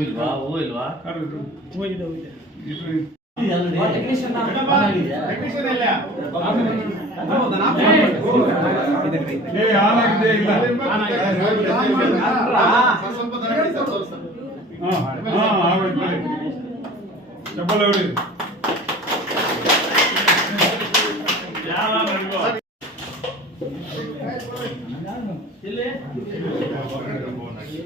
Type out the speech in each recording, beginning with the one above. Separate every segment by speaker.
Speaker 1: ಇಲ್ವಾ ಹೂ ಇಲ್ವಾ
Speaker 2: ಚಪ್ಪಲ್ ಹೊಡಿ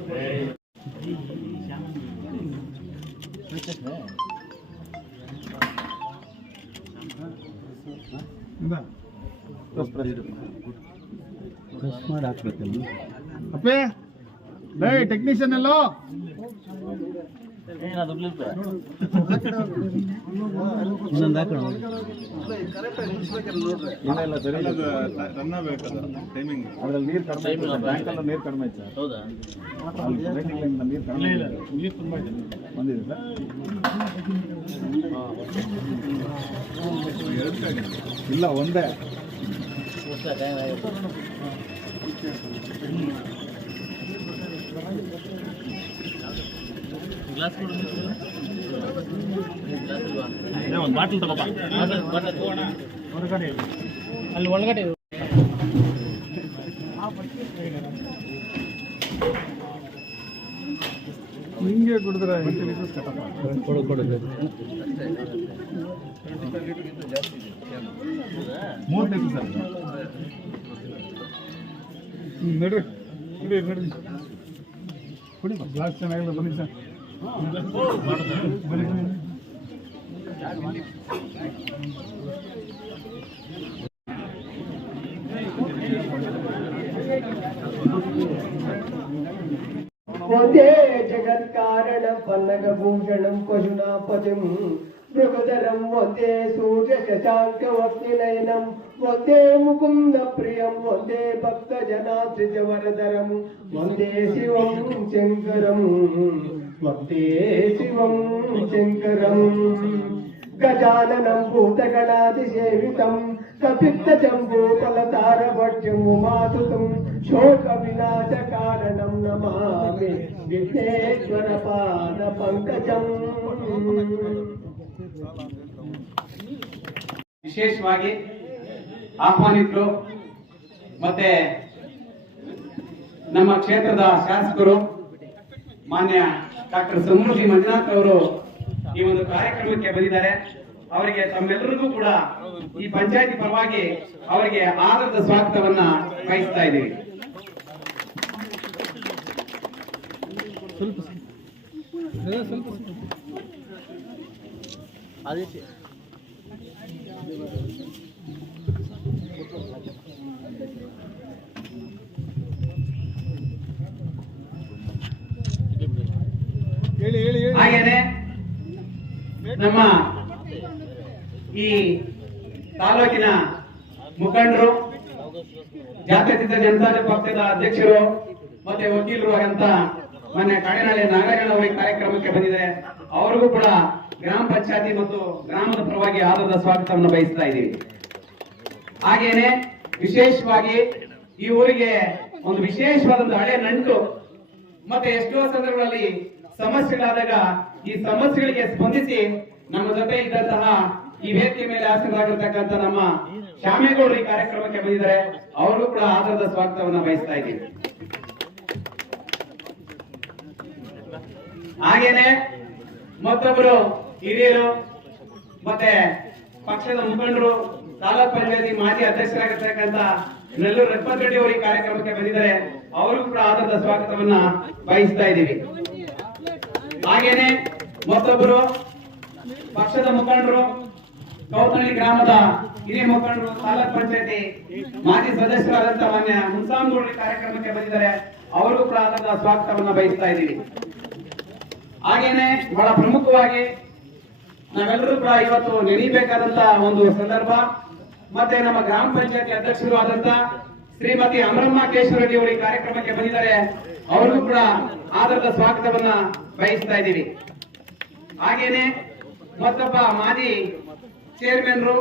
Speaker 2: ಅಪ್ಪೇ ಲೇ ಟೆಕ್ನಿಷಿಯನ್ ಎಲ್ಲೋ ಅದ್ರಲ್ಲಿ ನೀರು ಕಡಿಮೆ. ಬ್ಯಾಂಕಲ್ಲಿ ನೀರು ಕಡಿಮೆ ಇತ್ತು
Speaker 1: ಹೌದಾ
Speaker 2: ನೀರು ಕಡಿಮೆ ಇದೆ.
Speaker 3: ನೀರು ತುಂಬಾ ಇದೆ
Speaker 2: ಬಂದಿದೆ ಸರ್ ಇಲ್ಲ ಒಂದೇ
Speaker 1: ಎಷ್ಟು ಟೈಮ್ ಆಯ್ತು ಗ್ಲಾಸ್ ಕೊಡು ಗ್ಲಾಸ್ ಇಲ್ವಾ
Speaker 3: ಒಂದು ಅಲ್ಲಿ ಒಳಗಡೆ
Speaker 2: ಹಿಂಗೆ ಕುಡಿದ್ರೆ ಕೊಡು ಕೊಡು ಮೂವತ್ತೈದು ಸರ್ ನಡ್ರಿ ನಡ್ರಿ. ಕೊಡಿ ಗ್ಲಾಸ್ ಚೆನ್ನಾಗಿಲ್ಲ भूषण ಸರ್ जगत्कारण
Speaker 4: पन्नगभूषणं कशुनापतिं मृगधरं वंदे सूर्यशशाङ्कवक्निलयनम् వందే సూర్య శశాంకవక్తినయనం వందే ముకుంద ప్రియం వందే భక్త జనాశ్రిత వరదరం వందే శివం శంకరం వందే శివం శంకరం గజాననం భూతగణాతిసేవితం కపిత్త జంబూతలతారభట్యం ఉమాసుతం శోక వినాశ కారణం నమామి విఘ్నేశ్వర పాద పంకజం
Speaker 5: ವಿಶೇಷವಾಗಿ ಆಹ್ವಾನಿತರು ಮತ್ತೆ ನಮ್ಮ ಕ್ಷೇತ್ರದ ಶಾಸಕರು ಮಾನ್ಯ ಡಾಕ್ಟರ್ ಸಮೃದ್ಧಿ ಮಂಜುನಾಥ್ ಅವರು ಈ ಒಂದು ಕಾರ್ಯಕ್ರಮಕ್ಕೆ ಬಂದಿದ್ದಾರೆ. ಅವರಿಗೆ ತಮ್ಮೆಲ್ಲರಿಗೂ ಕೂಡ ಈ ಪಂಚಾಯತಿ ಪರವಾಗಿ ಅವರಿಗೆ ಆದರದ ಸ್ವಾಗತವನ್ನ ಬಯಸ್ತಾ ಇದ್ದೀವಿ.
Speaker 2: ಹೇಳಿ
Speaker 5: ಹಾಗೇನೆ ನಮ್ಮ ಈ ತಾಲೂಕಿನ ಮುಖಂಡರು, ಜಾತ್ಯತೀತ ಜನತಾ ಪಕ್ಷದ ಅಧ್ಯಕ್ಷರು ಮತ್ತೆ ವಕೀಲರು ಅಂತ ಮೊನ್ನೆ ಕಾಡಿನಲ್ಲಿ ನಾಗರಾಜಣ್ಣ ಅವರ ಕಾರ್ಯಕ್ರಮಕ್ಕೆ ಬಂದಿದೆ. ಅವರಿಗೂ ಕೂಡ ಗ್ರಾಮ ಪಂಚಾಯತಿ ಮತ್ತು ಗ್ರಾಮದ ಪರವಾಗಿ ಆದರದ ಸ್ವಾಗತವನ್ನು ಬಯಸ್ತಾ ಇದ್ದೀವಿ. ಹಾಗೇನೆ ವಿಶೇಷವಾಗಿ ಈ ಊರಿಗೆ ಒಂದು ವಿಶೇಷವಾದ ಹಳೆ ನಂಟು, ಮತ್ತೆ ಎಷ್ಟೋ ಸಂದರ್ಭಗಳಲ್ಲಿ ಸಮಸ್ಯೆಗಳಾದಾಗ ಈ ಸಮಸ್ಯೆಗಳಿಗೆ ಸ್ಪಂದಿಸಿ ನಮ್ಮ ಜೊತೆ ಇದ್ದಂತಹ ಈ ವೇದಿಕೆ ಮೇಲೆ ಆಸೀನರಾಗಿರ್ತಕ್ಕಂಥ ನಮ್ಮ ಶ್ಯಾಮೇಗೌಡರು ಈ ಕಾರ್ಯಕ್ರಮಕ್ಕೆ ಬಂದಿದ್ದಾರೆ. ಅವರು ಕೂಡ ಆಧಾರದ ಸ್ವಾಗತವನ್ನ ಬಯಸ್ತಾ ಇದ್ದೀವಿ ಹಾಗೇನೆ ಮತ್ತೊಬ್ಬರು ಹಿರಿಯರು, ಮತ್ತೆ ಪಕ್ಷದ ಮುಖಂಡರು ತಾಲೂಕ್ ಪಂಚಾಯತಿ ಮಾಜಿ ಅಧ್ಯಕ್ಷರಾಗಿರ್ತಕ್ಕಂಥ ನೆಲ್ಲೂರು ರಘುಪತ್ ರೆಡ್ಡಿ ಅವರು ಈ ಕಾರ್ಯಕ್ರಮಕ್ಕೆ ಬಂದಿದ್ದಾರೆ. ಅವರು ಕೂಡ ಆಧಾರದ ಸ್ವಾಗತವನ್ನ ಬಯಸ್ತಾ ಇದ್ದೀವಿ. ಹಾಗೇನೆ ಮತ್ತೊಬ್ಬರು, ಪಕ್ಷದ ಮುಖಂಡರು ಕೌತಳ್ಳಿ ಗ್ರಾಮದ ಹಿರಿಯ ಮುಖಂಡರು, ತಾಲೂಕ್ ಪಂಚಾಯತಿ ಮಾಜಿ ಸದಸ್ಯರಾದಂತಹ ಮಾನ್ಯ ಮುನ್ಸಾಮ್ಗೌಡರು ಈ ಕಾರ್ಯಕ್ರಮಕ್ಕೆ ಬಂದಿದ್ದಾರೆ. ಅವರು ಕೂಡ ಆದಂತಹ ಸ್ವಾಗತವನ್ನ ಬಯಸ್ತಾ ಇದ್ದೀವಿ. ಹಾಗೇನೆ ಬಹಳ ಪ್ರಮುಖವಾಗಿ ನಾವೆಲ್ಲರೂ ಕೂಡ ಇವತ್ತು ನೆನೀಬೇಕಾದಂತ ಒಂದು ಸಂದರ್ಭ. ಮತ್ತೆ ನಮ್ಮ ಗ್ರಾಮ ಪಂಚಾಯತಿ ಅಧ್ಯಕ್ಷರು ಆದಂತ ಶ್ರೀಮತಿ ಅಮರಮ್ಮ ಕೇಶವರೆಡ್ಡಿ ಅವರು ಈ ಕಾರ್ಯಕ್ರಮಕ್ಕೆ ಬಂದಿದ್ದಾರೆ. ಅವರಿಗೂ ಕೂಡ ಆದರದ ಸ್ವಾಗತವನ್ನ ಬಯಸ್ತಾ ಇದ್ದೀವಿ. ಹಾಗೇನೆ ಮತ್ತೊಬ್ಬ ಮಾಜಿ ಚೇರ್ಮನ್ರು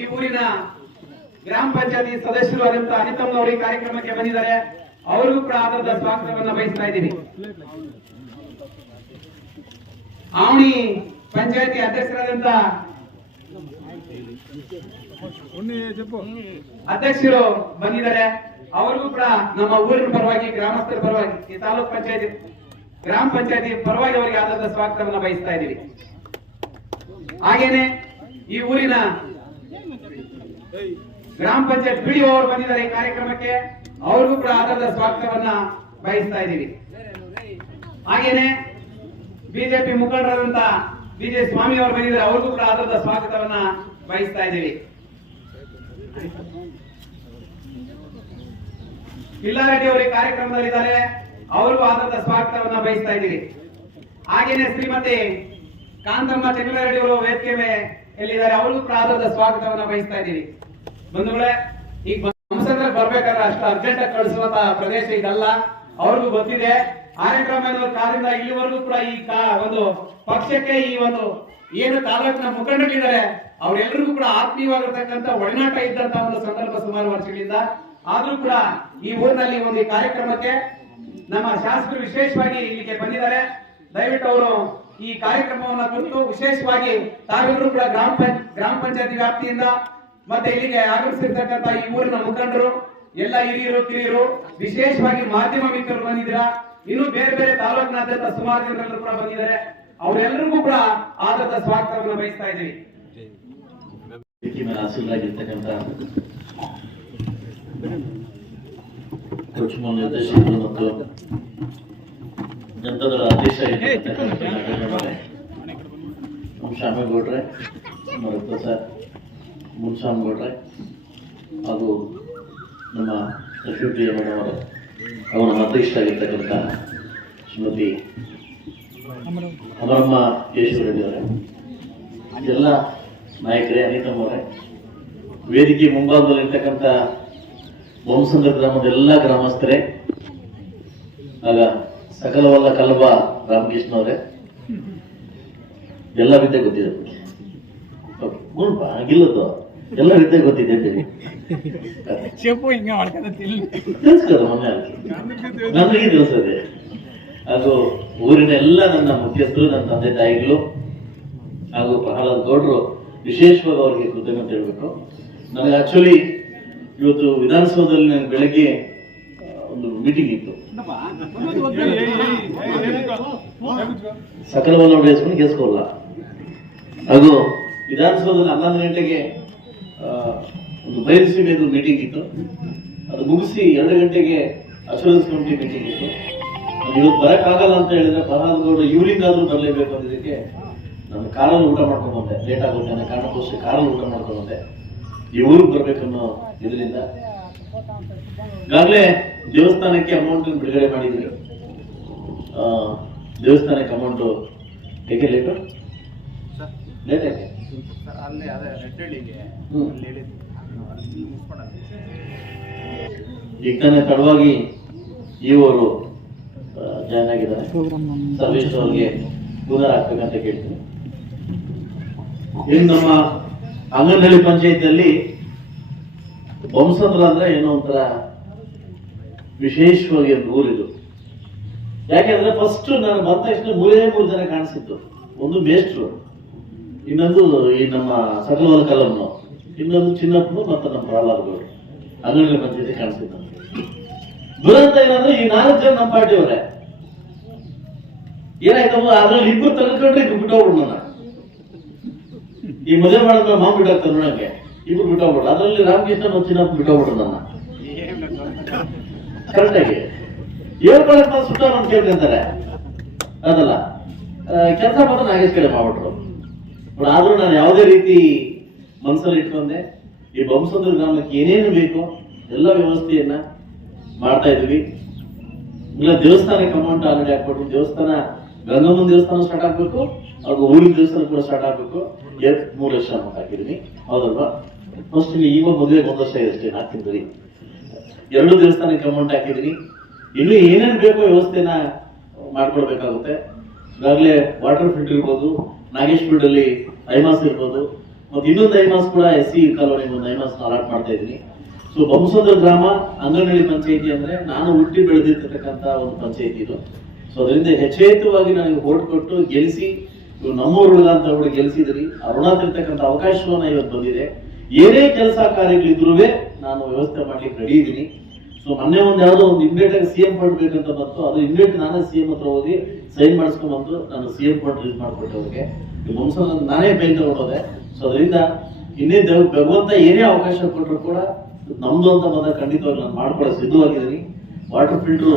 Speaker 5: ಈ ಊರಿನ ಗ್ರಾಮ ಪಂಚಾಯತಿ ಸದಸ್ಯರು ಆದಂತ ಅನಿತಮ್ಮನವರು ಈ ಕಾರ್ಯಕ್ರಮಕ್ಕೆ ಬಂದಿದ್ದಾರೆ. ಅವರಿಗೂ ಕೂಡ ಆದರದ ಸ್ವಾಗತವನ್ನ ಬಯಸ್ತಾ ಇದ್ದೀವಿ. ಆವಣಿ ಪಂಚಾಯತಿ ಅಧ್ಯಕ್ಷರಾದಂತ ಅಧ್ಯಕ್ಷರು ಬಂದಿದ್ದಾರೆ. ಅವರಿಗೂ ಕೂಡ ನಮ್ಮ ಊರಿನ ಪರವಾಗಿ, ಗ್ರಾಮಸ್ಥರ ಪರವಾಗಿ, ಈ ತಾಲೂಕ್ ಪಂಚಾಯತಿ, ಗ್ರಾಮ ಪಂಚಾಯತಿ ಪರವಾಗಿ ಅವರಿಗೆ ಆದಂತ ಸ್ವಾಗತವನ್ನ ಬಯಸ್ತಾ ಇದ್ದೀವಿ. ಹಾಗೇನೆ ಈ ಊರಿನ ಗ್ರಾಮ ಪಂಚಾಯತ್ ಬಿಡಿ ಅವರು ಬಂದಿದ್ದಾರೆ ಈ ಕಾರ್ಯಕ್ರಮಕ್ಕೆ. ಅವ್ರಿಗೂ ಕೂಡ ಆದಂತ ಸ್ವಾಗತವನ್ನ ಬಯಸ್ತಾ ಇದ್ದೀವಿ. ಹಾಗೇನೆ ಬಿಜೆಪಿ ಮುಖಂಡರಾದಂತ ಬಿಜೆ ಸ್ವಾಮಿ ಅವರು ಬಂದಿದ್ದಾರೆ. ಅವ್ರಿಗೂ ಕೂಡ ಆದಂತ ಸ್ವಾಗತವನ್ನ ಬಯಸ್ತಾ ಇದ್ದೀವಿ. ಕಿಲ್ಲಾರೆಡ್ಡಿ ಅವರು ಕಾರ್ಯಕ್ರಮದಲ್ಲಿದ್ದಾರೆ. ಅವ್ರಿಗೂ ಆದಂತ ಸ್ವಾಗತವನ್ನ ಬಯಸ್ತಾ ಇದ್ದೀರಿ. ಹಾಗೇನೆ ಶ್ರೀಮತಿ ಕಾಂತಮ್ಮ ಚೆಂಗಲರೆಡ್ಡಿ ಅವರು ವೇದಿಕೆ ಎಲ್ಲಿದ್ದಾರೆ, ಅವ್ರಿಗೂ ಆಧಾರದ ಸ್ವಾಗತವನ್ನ ಬಯಸ್ತಾ ಇದ್ದೀವಿ ಬಂಧುಗಳೇ ಈಗ ಸಂಸದರಿಗೆ ಬರ್ಬೇಕಾದ್ರೆ ಅಷ್ಟು ಅರ್ಜೆಂಟ್ ಆಗಿ ಕಳಿಸುವಂತ ಪ್ರದೇಶ ಇದಲ್ಲ. ಅವ್ರಿಗೂ ಗೊತ್ತಿದೆ. ಕಾರ್ಯಕ್ರಮ ಕಾಲದಿಂದ ಇಲ್ಲಿವರೆಗೂ ಕೂಡ ಈ ಒಂದು ಪಕ್ಷಕ್ಕೆ ಈ ಒಂದು ಏನು ತಾಲೂಕಿನ ಮುಖಂಡರಿದ್ದಾರೆ ಅವರೆಲ್ಲರಿಗೂ ಕೂಡ ಆತ್ಮೀಯವಾಗಿರ್ತಕ್ಕಂಥ ಒಡನಾಟ ಇದ್ದಂತ ಒಂದು ಸಂದರ್ಭ ಸುಮಾರು ವರ್ಷಗಳಿಂದ. ಆದ್ರೂ ಕೂಡ ಈ ಊರಿನಲ್ಲಿ ಒಂದು ಕಾರ್ಯಕ್ರಮಕ್ಕೆ ನಮ್ಮ ಶಾಸಕರು ವಿಶೇಷವಾಗಿ ಇಲ್ಲಿಗೆ ಬಂದಿದ್ದಾರೆ. ದಯವಿಟ್ಟು ಅವರು ಈ ಕಾರ್ಯಕ್ರಮವನ್ನ ಕುರಿತು ವಿಶೇಷವಾಗಿ ತಾವೆಲ್ಲರೂ ಕೂಡ ಗ್ರಾಮ ಗ್ರಾಮ ಪಂಚಾಯತಿ ವ್ಯಾಪ್ತಿಯಿಂದ ಮತ್ತೆ ಇಲ್ಲಿಗೆ ಆಗಮಿಸಿರ್ತಕ್ಕಂಥ ಈ ಊರಿನ ಮುಖಂಡರು, ಎಲ್ಲ ಹಿರಿಯರು, ಕಿರಿಯರು, ವಿಶೇಷವಾಗಿ ಮಾಧ್ಯಮ ಮಿತ್ರರು ಬಂದಿದ್ದೀರಾ? ಇನ್ನು ಬೇರೆ ಬೇರೆ ತಾಲೂಕಿನಾದ್ಯಂತ ಸುಮಾರು ಜನರೆಲ್ಲರೂ ಕೂಡ ಬಂದಿದ್ದಾರೆ. ಅವರೆಲ್ಲರಿಗೂ ಕೂಡ ಆದರದ ಸ್ವಾಗತವನ್ನು ಬಯಸ್ತಾ ಇದ್ದೀವಿ.
Speaker 1: ಹಾಸನಾಗಿರ್ತಕ್ಕಂಥ ಕುಚುಮ ನಿರ್ದೇಶಕರು ಮತ್ತು ಜನತಾದಳ ಅಧ್ಯಕ್ಷ ಆಗಿರ್ತಕ್ಕಂಥ ನಾಗೇಂದ್ರ ನಮ್ಮ ಪ್ರಸಾದ್ ಮರುಪ್ರಸಾದ್ ಮುನ್ಸಾಮ್ಗೌಡ್ರೆ ಹಾಗೂ ನಮ್ಮ ಡೆಪ್ಯೂಟಿ ಮೇಡಮ್ ಅವರು ನಮ್ಮ ಅಧ್ಯಕ್ಷ ಆಗಿರ್ತಕ್ಕಂಥ ಶ್ರೀಮತಿ ಅಮರಮ್ಮ ಯೇಶ್ವರ ಅವರೇ ಎಲ್ಲ ನಾಯಕರೇ ಅನಿತಮ್ಮವರೇ ವೇದಿಕೆ ಮುಂಭಾಗದಲ್ಲಿ ಇರ್ತಕ್ಕಂಥ ವಂಸಂದ್ರ ಗ್ರಾಮದ ಎಲ್ಲ ಗ್ರಾಮಸ್ಥರೇ ಆಗ ಸಕಲವಲ್ಲ ಕಲಬ ರಾಮಕೃಷ್ಣ ಅವರೇ ಎಲ್ಲ ವಿದ್ಯೆ ಗೊತ್ತಿದೆ ಗುಣಪ ಆಗಿಲ್ಲದು ಎಲ್ಲ ವಿದ್ಯೆ ಗೊತ್ತಿದೆ ಅಂತೇಳಿ ಮೊನ್ನೆ ನನಗೆ ತಿಳಿಸದೆ. ಅದು ಊರಿನ ಎಲ್ಲ ನನ್ನ ಮುಖ್ಯಸ್ಥರು ನನ್ನ ತಂದೆ ತಾಯಿಗಳು ಹಾಗೂ ಪ್ರಹ್ಲಾದ್ ಗೌಡ್ರು ವಿಶೇಷವಾಗಿ ಅವರಿಗೆ ಕೃತಜ್ಞತೆ ಹೇಳಬೇಕು. ನನಗೆ ಆಕ್ಚುಲಿ ಇವತ್ತು ವಿಧಾನಸೌಧದಲ್ಲಿ ನನಗೆ ಬೆಳಗ್ಗೆ ಒಂದು ಮೀಟಿಂಗ್ ಇತ್ತು. ಸಕಲವನ್ನು ಬೇಸ್ಕೊಂಡು ಗೆಸ್ಕೋಲ್ಲ ಹಾಗೂ ವಿಧಾನಸೌಧದಲ್ಲಿ ಹನ್ನೊಂದು ಗಂಟೆಗೆ ಒಂದು ಒಂದು ಮೇಲೆ ಮೀಟಿಂಗ್ ಇತ್ತು. ಅದು ಮುಗಿಸಿ ಎರಡು ಗಂಟೆಗೆ ಅಶೂರೆನ್ಸ್ ಕಮಿಟಿ ಮೀಟಿಂಗ್ ಇತ್ತು. ನಾನು ಇವತ್ತು ಬರಕ್ಕಾಗಲ್ಲ ಅಂತ ಹೇಳಿದ್ರೆ ಪ್ರಹ್ಲಾದ್ ಗೌಡ ಈವ್ನಿಂಗ್ ಆದ್ರೂ ಬರಲೇಬೇಕು ಅನ್ನೋದಕ್ಕೆ ನಾನು ಕಾರಲ್ಲಿ ಊಟ ಮಾಡ್ಕೊಂಡು ಬಂದೆ ಲೇಟ್ ಆಗುತ್ತೆ ನನ್ನ ಕಾರಣಕ್ಕೋಸ್ಕರ ಕಾರಲ್ಲಿ ಊಟ ಮಾಡ್ಕೊಂಡು ಬಂದೆ ಈ ಊರಿಗೆ ಬರ್ಬೇಕನ್ನೋ ಇದರಿಂದ ಈಗಾಗಲೇ ದೇವಸ್ಥಾನಕ್ಕೆ ಅಮೌಂಟ್ ಬಿಡುಗಡೆ ಮಾಡಿದ್ರು. ಆ, ದೇವಸ್ಥಾನಕ್ಕೆ ಅಮೌಂಟ್ ಹೇಗೆ ಲೇಟು ಲೇಟ್ ಯಾಕೆ
Speaker 3: ಅಲ್ಲೇ ಅದೇ ರೆಡ್ ಹಳ್ಳಿಗೆ
Speaker 1: ಈಗ ತಾನೇ ತಡವಾಗಿ ಇವರು ಜಾಯ್ನ್ ಆಗಿದ್ದಾರೆ. ಸರ್ವಿಸ್ ಅವ್ರಿಗೆ ಪುನರ್ ಹಾಕ್ಬೇಕಂತ ಕೇಳ್ತೀನಿ. ಇನ್ನು ನಮ್ಮ ಅಂಗನಹಳ್ಳಿ ಪಂಚಾಯತಿಯಲ್ಲಿ ಬೊಮ್ಮಸಂದ್ರ ಅಂದ್ರೆ ಏನೋ ಒಂಥರ ವಿಶೇಷವಾಗಿ ಒಂದು ಊರಿದು. ಯಾಕೆಂದ್ರೆ ಫಸ್ಟ್ ನಾನು ಬಂದ ತಕ್ಷಣ ಮೂರೇ ಮೂರು ಜನ ಕಾಣಿಸಿತ್ತು ಒಂದು ಮೇಷ್ಟ್ರು, ಇನ್ನೊಂದು ಈ ನಮ್ಮ ಸಕಲವಾದ ಕಲಂನು ಇನ್ನೊಂದು ಚಿನ್ನಪ್ಪನು ಮತ್ತೆ ನಮ್ಮ ಪ್ರಹ್ಲಾದ್ ಗೌಡ್ರು ಅಂಗನಹಳ್ಳಿ ಪಂಚಾಯತಿ ಕಾಣಿಸಿತ್ತು ದುರಂತ ಏನಂದ್ರೆ ಈ ನಾಲ್ಕು ಜನ ನಮ್ಮ ಪಾರ್ಟಿಯವರೇ ಏನಾಯ್ತಮ್ಮ? ಅದ್ರಲ್ಲಿ ಇಬ್ಬರು ತಗೊಂಡ್ರೆ ಬಿಟ್ಟೋಗ್ಬಿಡು ನನ್ನ ಈ ಮದುವೆ ಮಾಡಿದ ಮಾವು ಬಿಟ್ಟಾಗ್ತಾರೆ ನೋಡಕ್ಕೆ ಇಬ್ರು ಬಿಟ್ಟೋಗ್ಬಿಡ್ರು ಅದರಲ್ಲಿ ರಾಮಕೃಷ್ಣ ಮತ್ತು ಚಿನ್ನಪ್ಪ ಬಿಟ್ಟೋಗ್ಬಿಟ್ರು ನನ್ನ. ಕರೆಕ್ಟಾಗಿ ಹೇಳ್ಕೊಳಕ್ ನಾನು ಸುತ್ತ ಅಂತ ಕೇಳ್ಕೊಂತಾರೆ ಅದಲ್ಲ. ಕೆಲಸ ಮಾತ್ರ ನಾಗೇಶ್ ಕಡೆ ಮಾಡ್ಬಿಟ್ರು. ಬಟ್ ಆದ್ರೂ ನಾನು ಯಾವುದೇ ರೀತಿ ಮನಸ್ಸಲ್ಲಿ ಇಟ್ಕೊಂಡೆ. ಈ ಬಂಸಂದ್ರ ಗ್ರಾಮಕ್ಕೆ ಏನೇನು ಬೇಕೋ ಎಲ್ಲ ವ್ಯವಸ್ಥೆಯನ್ನ ಮಾಡ್ತಾ ಇದ್ವಿ. ಇಲ್ಲ ದೇವಸ್ಥಾನಕ್ಕೆ ಅಮೌಂಟ್ ಆಲ್ರೆಡಿ ಹಾಕ್ಬಿಟ್ಟು ದೇವಸ್ಥಾನ ಗಂಗಮ್ಮನ ದೇವಸ್ಥಾನ ಸ್ಟಾರ್ಟ್ ಆಗ್ಬೇಕು. ಅವ್ರಿಗೆ ಊರಿನ ದೇವಸ್ಥಾನ ಕೂಡ ಸ್ಟಾರ್ಟ್ ಆಗ್ಬೇಕು. ಎತ್ ಮೂರು ಲಕ್ಷ ಅಮೌಂಟ್ ಹಾಕಿದೀನಿ ಹೌದಲ್ವಾ ಫಸ್ಟ್ ಈಗ ಮದುವೆ ಒಂದು ವರ್ಷ ಇದೆ ಅಷ್ಟೇ ನಾಲ್ಕು ತಿಂಗಳು ಎರಡು ದೇವಸ್ಥಾನಕ್ಕೆ ಅಮೌಂಟ್ ಹಾಕಿದ್ದೀನಿ. ಇಲ್ಲಿ ಏನೇನು ಬೇಕೋ ವ್ಯವಸ್ಥೆನ ಮಾಡ್ಕೊಳ್ಬೇಕಾಗುತ್ತೆ. ಈಗಾಗಲೇ ವಾಟರ್ ಫಿಲ್ಟರ್ ಇರ್ಬೋದು ನಾಗೇಶ್ವರಡ್ ಅಲ್ಲಿ ಐಮಾಸ್ ಇರ್ಬೋದು, ಮತ್ತು ಇನ್ನೊಂದು ಐಮಾಸ್ ಕೂಡ ಎಸ್ ಸಿ ಕಾಲೋನಿ ಒಂದು ಐಮಾಸ್ ಅಲಾಟ್ ಮಾಡ್ತಾ ಇದ್ದೀನಿ. ಸೊ ಬಂಸಂದ್ರ ಗ್ರಾಮ, ಅಂಗನಹಳ್ಳಿ ಪಂಚಾಯಿತಿ ಅಂದ್ರೆ ನಾನು ಹುಟ್ಟಿ ಬೆಳೆದಿರ್ತಕ್ಕಂಥ ಒಂದು ಪಂಚಾಯಿತಿ ಇದು. ಸೊ ಅದರಿಂದ ಹೆಚ್ಚೇತವಾಗಿ ನನಗೆ ಓಟ್ ಕೊಟ್ಟು ಗೆಲ್ಲಿಸಿ ಇವ್ರು ನಮ್ಮೂರು ಹುಡುಗ ಅಂತ ಅವಳು ಗೆಲ್ಸಿದ್ರಿ. ಆ ಋಣ ತಿರ್ತಕ್ಕಂಥ ಇವತ್ತು ಬಂದಿದೆ. ಏನೇ ಕೆಲಸ ಕಾರ್ಯಗಳಿದ್ರು ನಾನು ವ್ಯವಸ್ಥೆ ಮಾಡ್ಲಿಕ್ಕೆ ರೆಡಿ ಇದ್ದೀನಿ. ಸೊ ಮೊನ್ನೆ ಒಂದು ಯಾವುದೋ ಒಂದು ಇಮಿಡಿಯೇಟ್ ಆಗಿ ಸಿಎಂ ಫಂಡ್ ಬಂತು. ಅದು ಇಮಿಡಿಯೇಟ್ ನಾನೇ ಸಿಎಂ ಹತ್ರ ಹೋಗಿ ಸೈನ್ ಮಾಡಿಸ್ಕೊಂಡ್ ಬಂದು ನಾನು ಸಿಎಂ ಫಂಡ್ ರಿಲೀಸ್ ಮಾಡ್ಕೊಟ್ಟೆ ಅವ್ರಿಗೆ. ವಂಶ ನಾನೇ ಪೇನ್ ತಗೊಂಡೋದೆ. ಸೊ ಅದರಿಂದ ಇನ್ನೇ ದೇವ್ ಭಗವಂತ ಏನೇ ಅವಕಾಶ ಕೊಟ್ಟರು ಕೂಡ ನಮ್ದು ಅಂತ ಬಂದಾಗ ಖಂಡಿತವಾಗಿ ನಾನು ಮಾಡ್ಕೊಳ್ಳೋ ಸಿದ್ಧವಾಗಿದ್ದೀನಿ. ವಾಟರ್ ಫಿಲ್ಟ್ರು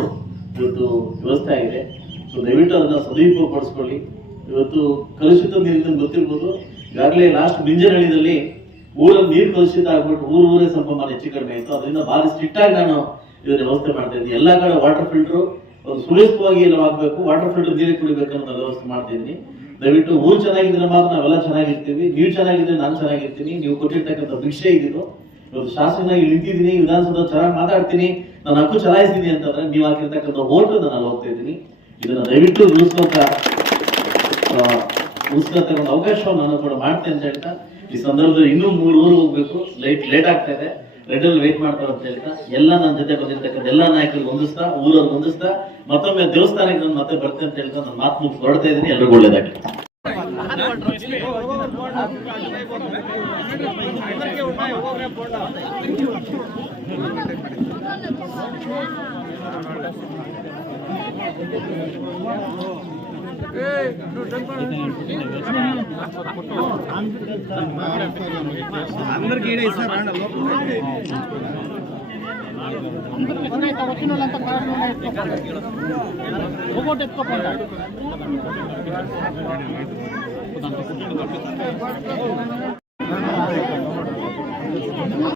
Speaker 1: ಇವತ್ತು ವ್ಯವಸ್ಥೆ ಆಗಿದೆ. ಸೊ ದಯವಿಟ್ಟು ಅದನ್ನ ಸದುಪಯೋಗ ಪಡಿಸ್ಕೊಳ್ಳಿ ಇವತ್ತು ಕಲುಷಿತ ನೀರಿಂದ ಗೊತ್ತಿರ್ಬೋದು. ಈಗಾಗಲೇ ಲಾಸ್ಟ್ ಬಿಂಜನಹಳ್ಳಿದಲ್ಲಿ ಊರಲ್ಲಿ ನೀರು ಕಲುಷಿತ ಆಗ್ಬಿಟ್ಟು ಊರು ಊರೇ ಸಂಪಮಾನ ಹೆಚ್ಚು ಕಡಿಮೆ ಆಯಿತು ಅದರಿಂದ ಭಾರಿ ಸ್ಟ್ರಿಕ್ಟ್ ಆಗಿ ನಾನು ಇದನ್ನ ವ್ಯವಸ್ಥೆ ಮಾಡ್ತಾ ಇದ್ದೀನಿ. ಎಲ್ಲ ಕಡೆ ವಾಟರ್ ಫಿಲ್ಟರ್ ಒಂದು ಎಲ್ಲ ಆಗಬೇಕು ವಾಟರ್ ಫಿಲ್ಟರ್ ನೀರು ಕುಡಿಬೇಕು ಅನ್ನೋ ವ್ಯವಸ್ಥೆ ಮಾಡ್ತಿದ್ದೀನಿ ದಯವಿಟ್ಟು ಊರು ಚೆನ್ನಾಗಿದ್ರೆ ಮಾತ್ರ ನಾವೆಲ್ಲ ಚೆನ್ನಾಗಿರ್ತೀವಿ ನೀವು ಚೆನ್ನಾಗಿದ್ರೆ ನಾನು ಚೆನ್ನಾಗಿರ್ತೀನಿ, ನೀವು ಕೊಟ್ಟಿರ್ತಕ್ಕಂಥ ಭಿಕ್ಷೆ ಇದಿದು. ಇವತ್ತು ಶಾಸಕನಾಗಿ ನಿಂತಿದ್ದೀನಿ ವಿಧಾನಸೌಧ ಚೆನ್ನಾಗಿ ಮಾತಾಡ್ತೀನಿ ನಾನು ಹಕ್ಕು ಚಲಾಯಿಸಿದ್ದೀನಿ ಅಂತಂದ್ರೆ ನೀವು ಹಾಕಿರ್ತಕ್ಕಂಥ ಓಟು ನಾನು ಹೋಗ್ತಾ ಇದ್ದೀನಿ. ಇದನ್ನ ದಯವಿಟ್ಟು ಉಳಿಸ್ಕೊಂತ ಉಳಿಸ್ಕೊಳ್ತಕ್ಕಂಥ ಅವಕಾಶವನ್ನು ನಾನು ಕೂಡ ಮಾಡ್ತೇನೆ ಅಂತ ಹೇಳ್ತಾ, ಈ ಸಂದರ್ಭದಲ್ಲಿ ಇನ್ನೂ ಮೂರು ಊರು ಹೋಗ್ಬೇಕು. ಲೈಟ್ ಲೇಟ್ ಆಗ್ತಾ ಇದೆ. ರೆಡ್ ಅಲ್ಲಿ ವೇಟ್ ಮಾಡ್ತಾರೆ ಅಂತ ಹೇಳ್ತಾ, ಎಲ್ಲ ನನ್ನ ಜೊತೆ ಬಂದಿರ್ತಕ್ಕಂಥ ಎಲ್ಲ ನಾಯಕರು ಹೊಂದಿಸ್ತಾ ಊರವ್ರು ಹೊಂದಿಸ್ತಾ ಮತ್ತೊಮ್ಮೆ ದೇವಸ್ಥಾನಕ್ಕೆ ನಾನು ಮತ್ತೆ ಬರ್ತೇನೆ ಅಂತ ಹೇಳ್ತಾ ನಾನು ಮಾತು ಮುಗಿಸಿ ಹೊರಡ್ತಾ ಇದ್ದೀನಿ. ಎಲ್ರಿಗೂ ಒಳ್ಳೇದಾಗಲಿ.
Speaker 3: అందరికి ఈడే ఇస్తారు రాండి
Speaker 2: లోపల వచ్చిన వాళ్ళంతా ఒక్కోటి ఎత్తుకోకుండా